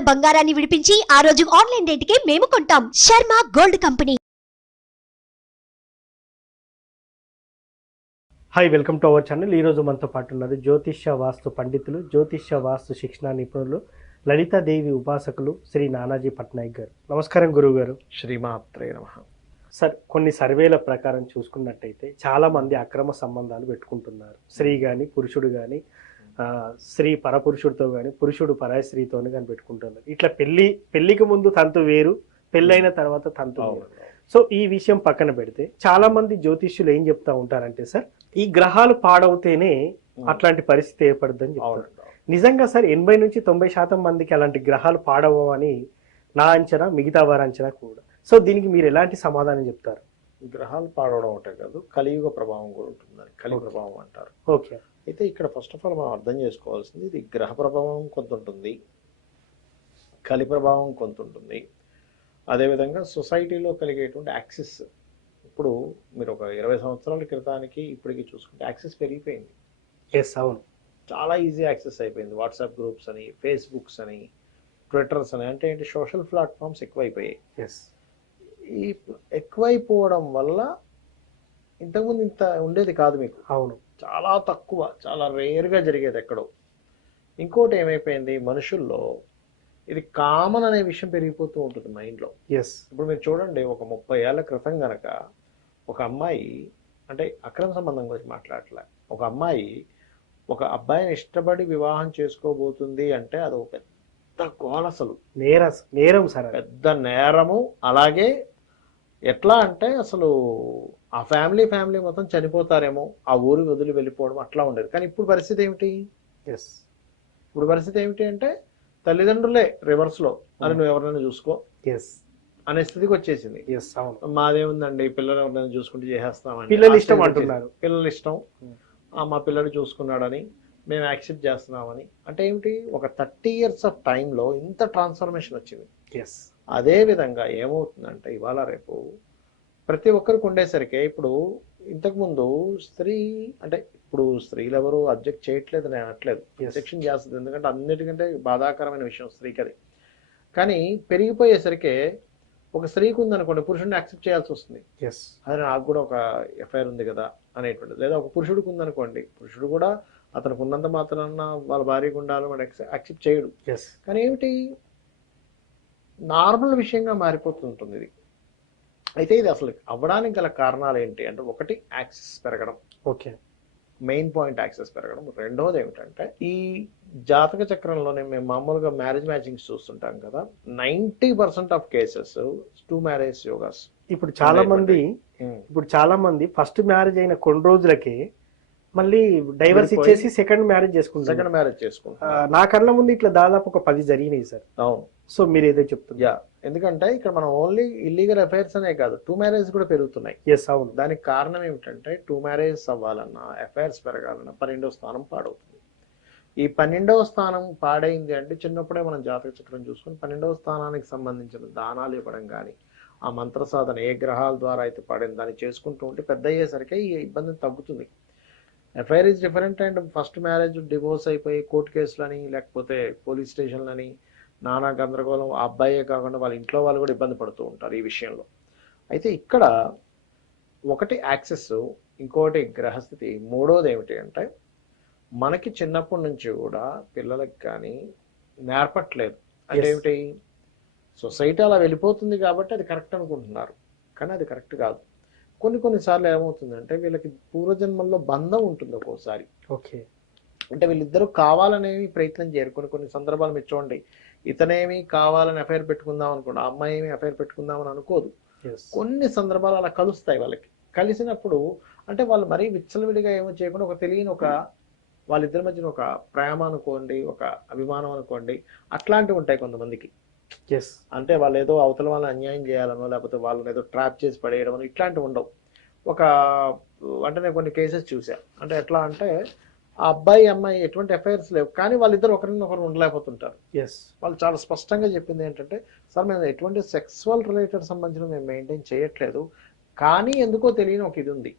గ్రాముల బంగారాన్ని విడిపించి ఆ రోజు ఆన్లైన్ రేటుకే మేము కొంటాం. Sharma gold company. Hi, welcome to our channel. ఈరోజు మనతో పాటు ఉన్నారు జ్యోతిష్య వాస్తు పండితులు, జ్యోతిష్య వాస్తు శిక్షణ నిపుణులు, లలితాదేవి ఉపాసకులు శ్రీ నానాజీ పట్నాయక్ గారు. నమస్కారం గురువు గారు. శ్రీమాత్రే నమః. సార్, కొన్ని సర్వేల ప్రకారం చూసుకున్నట్టయితే చాలా మంది అక్రమ సంబంధాలు పెట్టుకుంటున్నారు. స్త్రీ కానీ పురుషుడు కానీ, స్త్రీ పరపురుషుడితో కానీ, పురుషుడు పరాయి స్త్రీతో కానీ పెట్టుకుంటున్నారు. ఇట్లా పెళ్లికి ముందు తంతు వేరు, పెళ్ళైన తర్వాత తంతు వేరు. సో ఈ విషయం పక్కన పెడితే చాలా మంది జ్యోతిష్యులు ఏం చెప్తా ఉంటారంటే, సార్ ఈ గ్రహాలు పాడవుతేనే అట్లాంటి పరిస్థితి ఏర్పడుద్దని చెప్తారు. నిజంగా సార్ 80 నుంచి 90% మందికి అలాంటి గ్రహాలు పాడవని నా అంచనా, మిగతా వారి అంచనా కూడా. సో దీనికి మీరు ఎలాంటి సమాధానం చెప్తారు? గ్రహాలు పాడవడం ఒకటే కాదు, కలియుగ ప్రభావం కూడా ఉంటుందని కలి ప్రభావం అంటారు. ఓకే. అయితే ఇక్కడ ఫస్ట్ ఆఫ్ ఆల్ మనం అర్థం చేసుకోవాల్సింది, ఇది గ్రహ ప్రభావం కొంత ఉంటుంది, కలి ప్రభావం కొంత ఉంటుంది. అదేవిధంగా సొసైటీలో కలిగేటువంటి యాక్సెస్, ఇప్పుడు మీరు ఒక 20 సంవత్సరాల క్రితానికి ఇప్పటికి చూసుకుంటే యాక్సెస్ పెరిగిపోయింది. ఎస్, అవును. చాలా ఈజీ యాక్సెస్ అయిపోయింది. వాట్సాప్ గ్రూప్స్ అని, ఫేస్బుక్స్ అని, ట్విట్టర్స్ అని, అంటే ఏంటి, సోషల్ ప్లాట్ఫామ్స్ ఎక్కువైపోయాయి. ఎస్. ఈ ఎక్కువైపోవడం వల్ల ఇంతకుముందు ఇంత ఉండేది కాదు మీకు. అవును. చాలా తక్కువ, చాలా రేర్గా జరిగేది ఎక్కడో. ఇంకోటి ఏమైపోయింది, మనుషుల్లో ఇది కామన్ అనే విషయం పెరిగిపోతూ ఉంటుంది మైండ్లో. ఎస్. ఇప్పుడు మీరు చూడండి, ఒక 30 ఏళ్ల క్రితం గనక ఒక అమ్మాయి, అంటే అక్రమ సంబంధం గురించి మాట్లాడలే, ఒక అమ్మాయి ఒక అబ్బాయిని ఇష్టపడి వివాహం చేసుకోబోతుంది అంటే అది ఒక పెద్ద గోల, అసలు నేరం సార్, పెద్ద నేరము. అలాగే ఎట్లా అంటే అసలు ఆ ఫ్యామిలీ మొత్తం చనిపోతారేమో, ఆ ఊరు వదిలి వెళ్ళిపోవడం అట్లా ఉండేది. కానీ ఇప్పుడు పరిస్థితి ఏమిటి? ఎస్. ఇప్పుడు పరిస్థితి ఏమిటి అంటే తల్లిదండ్రులే రివర్స్లో, అని నువ్వు ఎవరైనా చూసుకో ఎస్ అనే స్థితికి వచ్చేసింది. ఎస్, అవును. మాదేముందండి, పిల్లలు ఎవరైనా చూసుకుంటే చేసేస్తామని, పిల్లలు ఇష్టం అంటున్నారు. పిల్లలు ఇష్టం, మా పిల్లలు చూసుకున్నాడని మేము యాక్సెప్ట్ చేస్తున్నామని. అంటే ఏమిటి, ఒక 30 years ఆఫ్ టైంలో ఇంత ట్రాన్స్ఫర్మేషన్ వచ్చింది. ఎస్. అదే విధంగా ఏమవుతుందంటే ఇవాళ రేపు ప్రతి ఒక్కరికి ఉండేసరికి, ఇప్పుడు ఇంతకుముందు స్త్రీ, అంటే ఇప్పుడు స్త్రీలు ఎవరు అబ్జెక్ట్ చేయట్లేదు, నేను అనట్లేదు, సెక్షన్ చేస్తుంది, ఎందుకంటే అన్నిటికంటే బాధాకరమైన విషయం స్త్రీకి అది. కానీ పెరిగిపోయేసరికి ఒక స్త్రీకి ఉందనుకోండి, పురుషుడిని యాక్సెప్ట్ చేయాల్సి వస్తుంది. ఎస్. అదే నాకు కూడా ఒక ఎఫ్ఐఆర్ ఉంది కదా అనేటువంటిది. లేదా ఒక పురుషుడికి ఉందనుకోండి, పురుషుడు కూడా అతనికి ఉన్నంత మాత్రాన వాళ్ళ భార్యకు ఉండాలి, వాడు యాక్సెప్ట్ చేయడు. ఎస్. కానీ ఏమిటి, నార్మల్ విషయంగా మారిపోతుంటుంది ఇది. అయితే ఇది అసలు అవ్వడానికి గల కారణాలు ఏంటి అంటే, ఒకటి యాక్సెస్ పెరగడం. ఓకే. మెయిన్ పాయింట్ యాక్సెస్ పెరగడం. రెండోది ఏమిటంటే, ఈ జాతక చక్రంలోనే మేము మామూలుగా మ్యారేజ్ మ్యాచింగ్స్ చూస్తుంటాం కదా, 90% ఆఫ్ కేసెస్ 2 మ్యారేజ్ యోగాస్. ఇప్పుడు చాలా మంది ఫస్ట్ మ్యారేజ్ అయిన కొన్ని రోజులకే మళ్ళీ డైవర్స్ ఇచ్చేసి సెకండ్ మ్యారేజ్ చేసుకుంటారు. నా కళ్ళ ముందు ఇట్లా దాదాపు ఒక 10 జరిగినాయి సార్. అవును. సో మీరు ఏదో చెప్తున్నారు. ఎందుకంటే ఇక్కడ మనం ఓన్లీ ఇల్లీగల్ అఫైర్స్ అనే కాదు, 2 మ్యారేజ్ కూడా పెరుగుతున్నాయి. ఎస్, అవును. దానికి కారణం ఏమిటంటే, 2 మ్యారేజ్ అవ్వాలన్నా, అఫైర్స్ పెరగాలన్నా 12వ స్థానం పాడవుతుంది. ఈ 12వ స్థానం పాడైంది అంటే, చిన్నప్పుడే మనం జాతక చక్రం చూసుకొని 12వ స్థానానికి సంబంధించిన దానాలు ఇవ్వడం కానీ, ఆ మంత్ర సాధన ఏ గ్రహాల ద్వారా అయితే పడింది దాన్ని చేసుకుంటూ ఉంటే పెద్ద అయ్యేసరికి ఈ ఇబ్బంది తగ్గుతుంది. FIR is different. And first marriage divorce అయిపోయి కోర్టు కేసులని, లేకపోతే పోలీస్ స్టేషన్లని, నానా గందరగోళం. ఆ అబ్బాయే కాకుండా వాళ్ళ ఇంట్లో వాళ్ళు కూడా ఇబ్బంది పడుతూ ఉంటారు ఈ విషయంలో. అయితే ఇక్కడ ఒకటి యాక్సెస్, ఇంకోటి గ్రహస్థితి, మూడోది ఏమిటి అంటే, మనకి చిన్నప్పటి నుంచి కూడా పిల్లలకి కానీ నేర్పట్లేదు. అంటే ఏమిటి, సొసైటీ అలా వెళ్ళిపోతుంది కాబట్టి అది కరెక్ట్ అనుకుంటున్నారు, కానీ అది కరెక్ట్ కాదు. కొన్నిసార్లు ఏమవుతుందంటే, వీళ్ళకి పూర్వజన్మల్లో బంధం ఉంటుంది ఒక్కోసారి. ఓకే. అంటే వీళ్ళిద్దరూ కావాలనేవి ప్రయత్నం చేయరు. కొన్ని సందర్భాలు మీరు చూడండి, ఇతనేమి కావాలని అఫైర్ పెట్టుకుందాం అనుకోండి, ఆ అమ్మాయి ఏమి అఫైర్ పెట్టుకుందామని అనుకోదు. కొన్ని సందర్భాలు అలా కలుస్తాయి. వాళ్ళకి కలిసినప్పుడు అంటే వాళ్ళు మరీ విచ్చలవిడిగా ఏమో చేయకుండా, ఒక తెలియని ఒక వాళ్ళిద్దరి మధ్యన ఒక ప్రేమ అనుకోండి, ఒక అభిమానం అనుకోండి, అట్లాంటివి ఉంటాయి కొంతమందికి. అంటే వాళ్ళు ఏదో అవతల వాళ్ళని అన్యాయం చేయాలనో, లేకపోతే వాళ్ళని ఏదో ట్రాప్ చేసి పడేయడం అని ఇట్లాంటివి ఉండవు. అంటే నేను కొన్ని కేసెస్ చూసాను. అంటే ఎట్లా అంటే, ఆ అబ్బాయి అమ్మాయి ఎటువంటి అఫైర్స్ లేవు, కానీ వాళ్ళిద్దరు ఒకరినొకరు ఉండలేకపోతుంటారు. వాళ్ళు చాలా స్పష్టంగా చెప్పింది ఏంటంటే, సార్ మేము ఎటువంటి సెక్సువల్ రిలేటెడ్ సంబంధించిన మేము మెయింటైన్ చేయట్లేదు, కానీ ఎందుకో తెలియని ఒక ఇది ఉంది.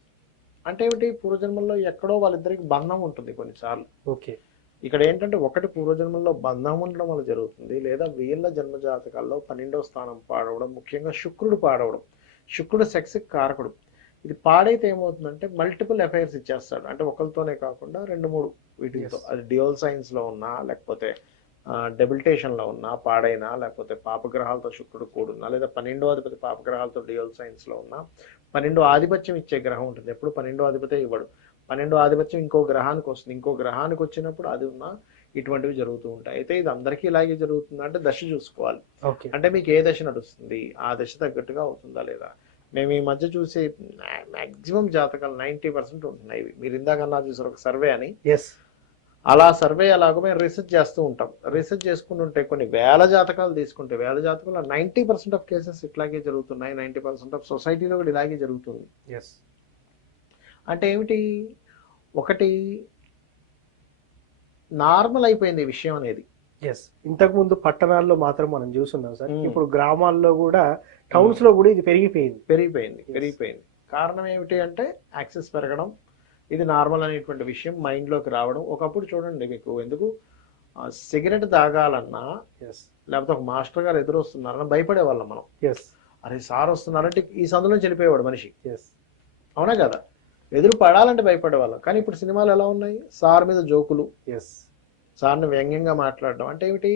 అంటే ఏమిటి, పూర్వజన్మల్లో ఎక్కడో వాళ్ళిద్దరికి బంధం ఉంటుంది కొన్నిసార్లు. ఓకే. ఇక్కడ ఏంటంటే ఒకటి పూర్వజన్మల్లో బంధం ఉండడం వల్ల జరుగుతుంది, లేదా వీళ్ళ జన్మ జాతకాల్లో 12వ స్థానం పాడవడం, ముఖ్యంగా శుక్రుడు పాడవడం. శుక్రుడు సెక్స్కి కారకుడు. ఇది పాడైతే ఏమవుతుందంటే మల్టిపుల్ అఫైర్స్ ఇచ్చేస్తాడు. అంటే ఒకరితోనే కాకుండా 2-3 వీటితో, అది డ్యూయల్ సైన్స్ లో ఉన్నా, లేకపోతే డెబిలిటేషన్ లో ఉన్నా పాడైనా, లేకపోతే పాపగ్రహాలతో శుక్రుడు కూడున్నా, లేదా 12వ అధిపతి పాపగ్రహాలతో డ్యూయల్ సైన్స్ లో ఉన్నా, 12వ ఆధిపత్యం ఇచ్చే గ్రహం ఉంటుంది. ఎప్పుడు 12వ అధిపతే ఇవ్వడు. 12వ ఆధిపత్యం ఇంకో గ్రహానికి వస్తుంది. ఇంకో గ్రహానికి వచ్చినప్పుడు అది ఉన్నా ఇటువంటివి జరుగుతూ ఉంటాయి. అయితే ఇది అందరికీ ఇలాగే జరుగుతుంది అంటే దశ చూసుకోవాలి. అంటే మీకు ఏ దశ నడుస్తుంది, ఆ దశ తగ్గట్టుగా అవుతుందా లేదా. మేము ఈ మధ్య చూసే మాక్సిమం జాతకాలు 90% ఉంటున్నాయి. మీరు ఇందాకన్నా చూసారు ఒక సర్వే అని, అలా సర్వే అలాగో మేము రీసెర్చ్ చేస్తూ ఉంటాం. రీసెర్చ్ చేసుకుంటుంటే కొన్ని వేల జాతకాలు తీసుకుంటే, వేల జాతకాలు 90% ఆఫ్ కేసెస్ ఇట్లాగే జరుగుతున్నాయి. 90% ఆఫ్ సొసైటీలో కూడా ఇలాగే జరుగుతుంది. అంటే ఏమిటి, ఒకటి నార్మల్ అయిపోయింది ఈ విషయం అనేది. ఇంతకు ముందు పట్టణాల్లో మాత్రం మనం చూస్తున్నాం సార్, ఇప్పుడు గ్రామాల్లో కూడా, టౌన్స్ లో కూడా ఇది పెరిగిపోయింది. కారణం ఏమిటి అంటే యాక్సెస్ పెరగడం, ఇది నార్మల్ అనేటువంటి విషయం మైండ్ లోకి రావడం. ఒకప్పుడు చూడండి, మీకు ఎందుకు సిగరెట్ తాగాలన్నా, లేకపోతే ఒక మాస్టర్ గారు ఎదురొస్తున్నారన్నా భయపడేవాళ్ళం మనం. అరే సార్ వస్తున్నారంటే ఈ సందులో చనిపోయేవాడు మనిషి. అవునా కదా, ఎదురు పడాలంటే భయపడేవాళ్ళం. కానీ ఇప్పుడు సినిమాలు ఎలా ఉన్నాయి, సార్ మీద జోకులు, సార్ని వ్యంగ్యంగా మాట్లాడడం. అంటే ఏమిటి,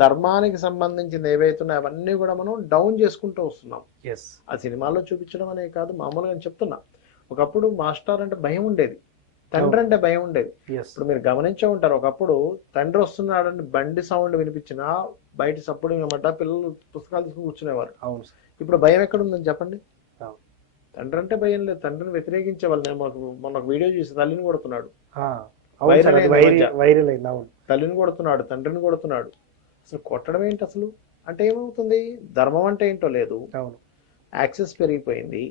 ధర్మానికి సంబంధించిన ఏవైతున్నాయో అవన్నీ కూడా మనం డౌన్ చేసుకుంటూ వస్తున్నాం. ఆ సినిమాల్లో చూపించడం అనే కాదు, మామూలుగా నేను చెప్తున్నా. ఒకప్పుడు మాస్టర్ అంటే భయం ఉండేది, తండ్రి అంటే భయం ఉండేది. ఇప్పుడు మీరు గమనించే ఉంటారు, ఒకప్పుడు తండ్రి వస్తున్నాడంటే బండి సౌండ్ వినిపించినా బయట సప్పుడు ఏమంట పిల్లలు పుస్తకాలు తీసుకుని కూర్చునేవారు. ఇప్పుడు భయం ఎక్కడ ఉందని చెప్పండి. తండ్రి అంటే భయం లేదు, తండ్రిని వ్యతిరేకించే వాళ్ళు. నేను మొన్న ఒక వీడియో చూసి తల్లిని కొడుతున్నాడు, తల్లిని కొడుతున్నాడు, తండ్రిని కొడుతున్నాడు. అసలు కొట్టడం ఏంటి అసలు? అంటే ఏమవుతుంది, ధర్మం అంటే ఏంటో లేదు, యాక్సెస్ పెరిగిపోయింది,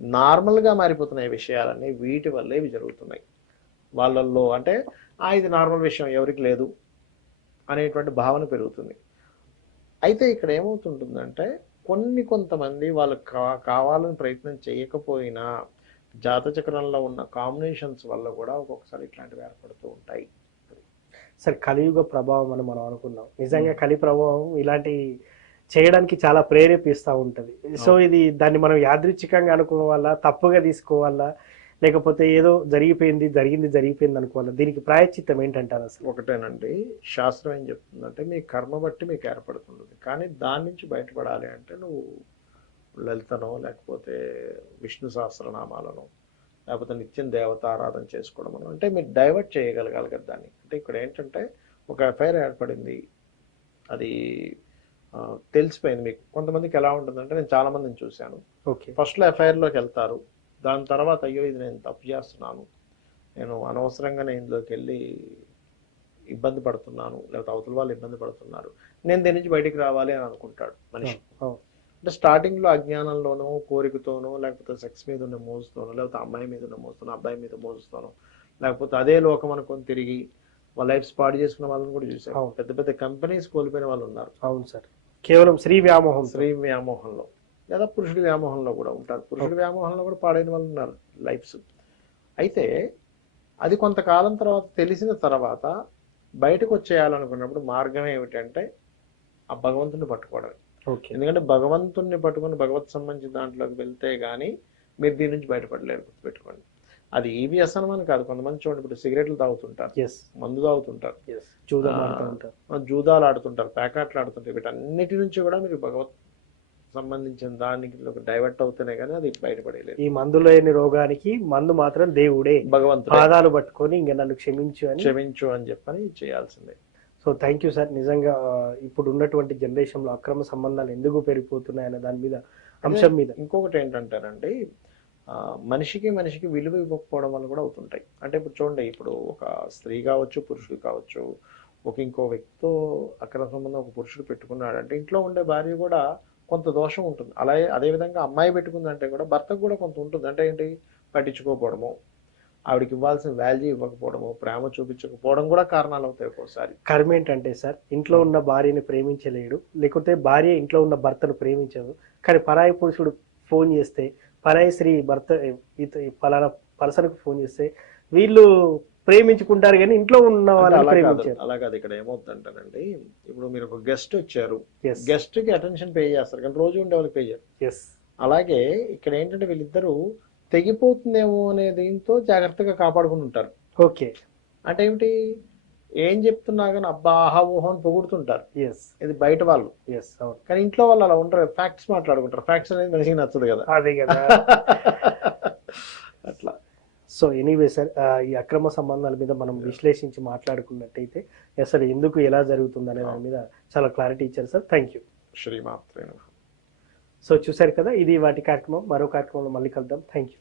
నార్మల్గా మారిపోతున్నాయి విషయాలన్నీ. వీటి వల్లే ఇవి జరుగుతున్నాయి వాళ్ళల్లో. అంటే ఇది నార్మల్ విషయం, ఎవరికి లేదు అనేటువంటి భావన పెరుగుతుంది. అయితే ఇక్కడ ఏమవుతుంటుందంటే కొంతమంది వాళ్ళు కావాలని ప్రయత్నం చేయకపోయినా జాతచక్రంలో ఉన్న కాంబినేషన్స్ వల్ల కూడా ఒక్కొక్కసారి ఇట్లాంటివి ఏర్పడుతూ ఉంటాయి. సార్, కలియుగ ప్రభావం అని మనం అనుకున్నాం. నిజంగా కలి ప్రభావం ఇలాంటి చేయడానికి చాలా ప్రేరేపిస్తూ ఉంటుంది. సో ఇది దాన్ని మనం యాదృచ్ఛికంగా అనుకోవాలా, తప్పుగా తీసుకోవాలా, లేకపోతే ఏదో జరిగిపోయింది అనుకోవాలా? దీనికి ప్రాయశ్చిత్తం ఏంటంటారు అసలు? ఒకటేనండి, శాస్త్రం ఏం చెప్తుందంటే మీ కర్మ బట్టి మీకు ఏర్పడుతుంది. కానీ దాని నుంచి బయటపడాలి అంటే నువ్వు లలితనో, లేకపోతే విష్ణు సహస్రనామాలను, లేకపోతే నిత్యం దేవత ఆరాధన చేసుకోవడం, అంటే మీరు డైవర్ట్ చేయగలగాలి కదా దాన్ని. అంటే ఇక్కడ ఏంటంటే ఒక ఎఫ్ఐఆర్ ఏర్పడింది, అది తెలిసిపోయింది మీకు. కొంతమందికి ఎలా ఉంటుందంటే, నేను చాలా మందిని చూశాను, ఫస్ట్లో ఎఫ్ఐఆర్లోకి వెళ్తారు, దాని తర్వాత అయ్యో ఇది నేను తప్పు చేస్తున్నాను, నేను అనవసరంగా ఇందులోకి వెళ్ళి ఇబ్బంది పడుతున్నాను, లేకపోతే అవతల వాళ్ళు ఇబ్బంది పడుతున్నారు, నేను దీని నుంచి బయటికి రావాలి అని అనుకుంటాడు మనిషి. అంటే స్టార్టింగ్లో అజ్ఞానంలోనో, కోరికతోనో, లేకపోతే సెక్స్ మీద ఉన్న మోజుతోనో, లేకపోతే అమ్మాయి మీద ఉన్న మోజుతోనో, అబ్బాయి మీద మోజుతోనో, లేకపోతే అదే లోకం అనుకొని తిరిగి వాళ్ళ లైఫ్ స్పాట్ చేసుకున్న వాళ్ళని కూడా చూసారు. పెద్ద పెద్ద కంపెనీస్ కోల్పోయిన వాళ్ళు ఉన్నారు. అవును సార్, కేవలం స్త్రీ వ్యామోహంలో, లేదా పురుషుడి వ్యామోహంలో కూడా ఉంటారు. పురుషుడి వ్యామోహంలో కూడా పాడైన వాళ్ళు ఉన్నారు లైఫ్స్. అయితే అది కొంతకాలం తర్వాత తెలిసిన తర్వాత బయటకు వచ్చేయాలనుకున్నప్పుడు మార్గం ఏమిటంటే ఆ భగవంతుని పట్టుకోవడమే. ఎందుకంటే భగవంతుని పట్టుకుని భగవత్ సంబంధించిన దాంట్లోకి వెళ్తే గానీ మీరు దీని నుంచి బయటపడలేరు, గుర్తుపెట్టుకోండి. అది ఈ వ్యసనం అని కాదు. కొంతమంది చూడండి, ఇప్పుడు సిగరెట్లు తాగుతుంటారు, మందు తాగుతుంటారు, జూదాలు ఆడుతుంటారు, ప్యాకాట్లు ఆడుతుంటారు. వీటన్నిటి నుంచి కూడా మీరు భగవత్ సంబంధించిన దానికి డైవర్ట్ అవుతేనే కానీ అది బయటపడలేదు. ఈ మందు లేని రోగానికి మందు మాత్రం దేవుడే, భగవంతుడు పాదాలు పట్టుకొని ఇంకా నన్ను క్షమించు అని చెప్పని చేయాల్సిందే. So thank you sir. నిజంగా ఇప్పుడు ఉన్నటువంటి జనరేషన్లో అక్రమ సంబంధాలు ఎందుకు పెరిగిపోతున్నాయి అనే దాని మీద, అంశం మీద ఇంకొకటి ఏంటంటారండి, మనిషికి విలువ ఇవ్వకపోవడం వల్ల కూడా అవుతుంటాయి. అంటే ఇప్పుడు చూడండి, ఇప్పుడు ఒక స్త్రీ కావచ్చు, పురుషుడు కావచ్చు, ఇంకో వ్యక్తితో అక్రమ సంబంధం ఒక పురుషుడు పెట్టుకున్నాడు అంటే ఇంట్లో ఉండే భార్య కూడా కొంత దోషం ఉంటుంది. అలాగే అదేవిధంగా అమ్మాయి పెట్టుకుందంటే కూడా భర్తకు కూడా కొంత ఉంటుంది. అంటే ఏంటి, పట్టించుకోకపోవడము, ఆవిడకి ఇవ్వాల్సిన వాల్యూ ఇవ్వకపోవడము, ప్రేమ చూపించకపోవడం కూడా కారణాలు అవుతాయి ఒక్కోసారి. కర్మ ఏంటంటే సార్, ఇంట్లో ఉన్న భార్యని ప్రేమించలేడు, లేకపోతే భార్య ఇంట్లో ఉన్న భర్తను ప్రేమించదు. కానీ పరాయి పురుషుడు ఫోన్ చేస్తే, పరాయి స్త్రీ భర్త పలానా పర్సన్కి ఫోన్ చేస్తే వీళ్ళు ప్రేమించుకుంటారు కానీ ఇంట్లో ఉన్న వాళ్ళని అలా కాదు ప్రేమించారు. అలా కాదు. ఇక్కడ ఏమవుతుందంటేనండి, ఇప్పుడు మీరు ఒక గెస్ట్ వచ్చారు, Yes. గెస్ట్ కి అటెన్షన్ పే చేస్తారు కానీ రోజు ఉండే వాళ్ళకి పే చేయరు. Yes. అలాగే ఇక్కడ ఏంటంటే వీళ్ళిద్దరూ తెగిపోతుందేమో అనే దీంతో జాగ్రత్తగా కాపాడుకుని ఉంటారు. ఓకే. అంటే ఏమిటి, ఏం చెప్తున్నా కానీ అబ్బా ఆహా ఊహో అని పొగుడుతుంటారు. ఎస్. ఇది బయట వాళ్ళు. ఎస్. అవును. కానీ ఇంట్లో వాళ్ళు అలా ఉంటారు, ఫ్యాక్ట్స్ మాట్లాడుకుంటారు. ఫ్యాక్ట్స్ అనేది మనిషికి నచ్చదు కదా. అదే కదా. అట్లా. సో ఎనీవే సార్, ఈ అక్రమ సంబంధాల మీద మనం విశ్లేషించి మాట్లాడుకున్నట్టయితే అసలు ఎందుకు ఎలా జరుగుతుంది అనే దాని మీద చాలా క్లారిటీ ఇచ్చారు సార్. Thank you. శ్రీమాత్రే నమః. సో చూసారు కదా, ఇది వాటి కార్యక్రమం. మరో కార్యక్రమంలో మళ్ళీ కలుద్దాం. Thank you.